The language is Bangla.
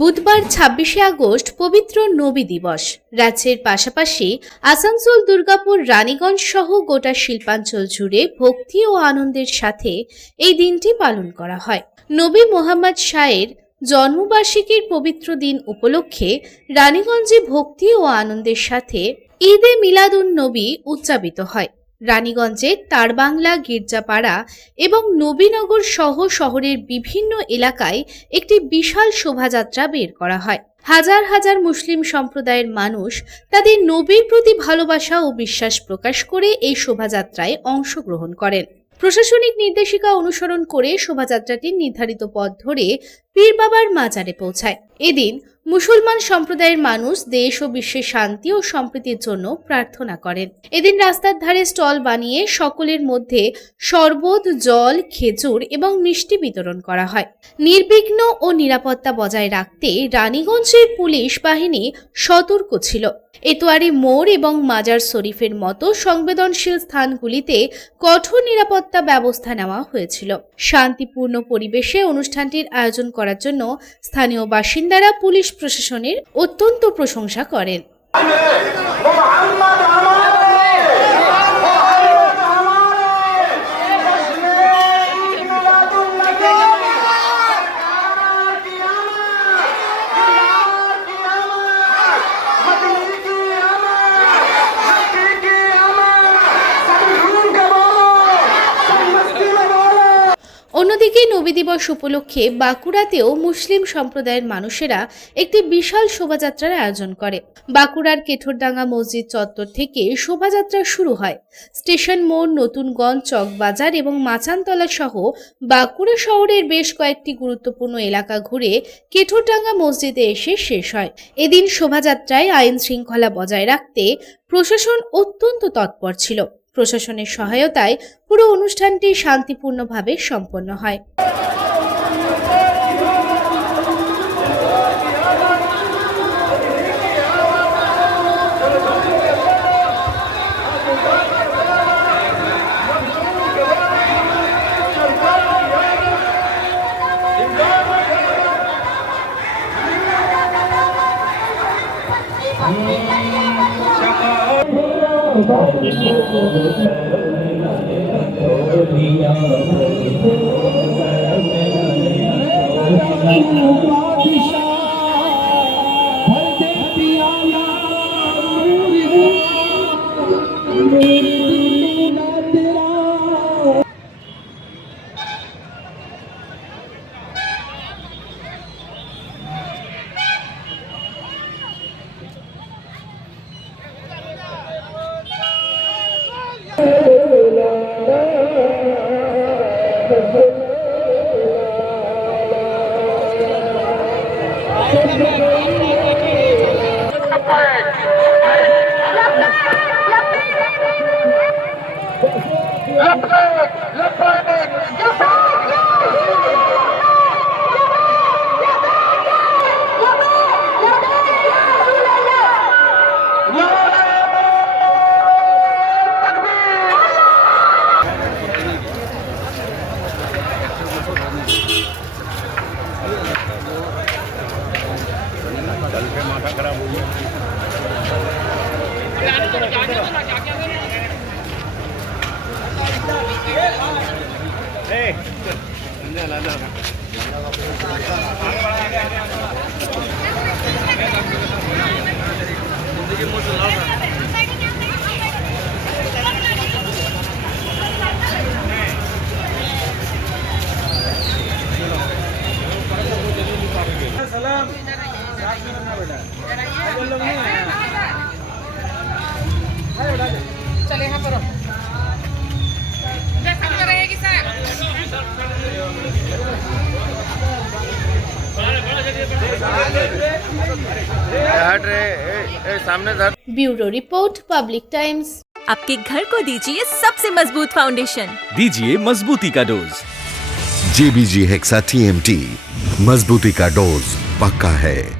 বুধবার ২৬শে আগস্ট পবিত্র নবী দিবস। রাজ্যের পাশাপাশি আসানসোল, দুর্গাপুর, রানীগঞ্জ সহ গোটা শিল্পাঞ্চল জুড়ে ভক্তি ও আনন্দের সাথে এই দিনটি পালন করা হয়। নবী মোহাম্মদ শাহের জন্মবার্ষিকীর পবিত্র দিন উপলক্ষে রানীগঞ্জে ভক্তি ও আনন্দের সাথে ঈদে মিলাদুন নবী উদযাপিত হয়। রানীগঞ্জের তারবাংলা, গির্জাপাড়া এবং নবীনগর সহ শহরের বিভিন্ন এলাকায় একটি বিশাল শোভাযাত্রা বের করা হয়। হাজার হাজার মুসলিম সম্প্রদায়ের মানুষ তাদের নবীর প্রতি ভালোবাসা ও বিশ্বাস প্রকাশ করে এই শোভাযাত্রায় অংশগ্রহণ করেন। প্রশাসনিক নির্দেশিকা অনুসরণ করে শোভাযাত্রাটি নির্ধারিত পথ ধরে পীর বাবার মাজারে পৌঁছায়। এদিন মুসলমান সম্প্রদায়ের মানুষ দেশ ও বিশ্বের শান্তি ও সম্প্রীতির জন্য প্রার্থনা করেন। এদিন রাস্তার ধারে স্টল বানিয়ে সকলের মধ্যে শরবত, জল, খেজুর এবং মিষ্টি বিতরণ করা হয়। নির্বিঘ্ন ও নিরাপত্তা বজায় রাখতে রানীগঞ্জের পুলিশ বাহিনী সতর্ক ছিল। এতোয়ারি মোড় এবং মাজার শরীফের মতো সংবেদনশীল স্থানগুলিতে কঠোর নিরাপত্তা ব্যবস্থা নেওয়া হয়েছিল। শান্তিপূর্ণ পরিবেশে অনুষ্ঠানটির আয়োজন করার জন্য স্থানীয় বাসিন্দারা পুলিশ প্রশাসনের অত্যন্ত প্রশংসা করেন। অন্যদিকে নবী দিবস উপলক্ষে বাঁকুড়াতেও মুসলিম সম্প্রদায়ের মানুষেরা একটি বিশাল শোভাযাত্রার আয়োজন করে। বাঁকুড়ার কেঠরডাঙ্গা মসজিদ চত্বর থেকে শোভাযাত্রা শুরু হয়। স্টেশন মোড়, নতুনগঞ্জ, চকবাজার এবং মাচানতলা সহ বাঁকুড়া শহরের বেশ কয়েকটি গুরুত্বপূর্ণ এলাকা ঘুরে কেঠরডাঙ্গা মসজিদে এসে শেষ হয়। এদিন শোভাযাত্রায় আইন শৃঙ্খলা বজায় রাখতে প্রশাসন অত্যন্ত তৎপর ছিল। প্রশাসনের সহায়তায় পুরো অনুষ্ঠানটি শান্তিপূর্ণভাবে সম্পন্ন হয়। चले यहाँ पर रहेगी sir. Bureau report, public times. आपके घर को दीजिए सबसे मजबूत फाउंडेशन, दीजिए मजबूती का डोज। JBG हेक्सा TMT, मजबूती का डोज पक्का है।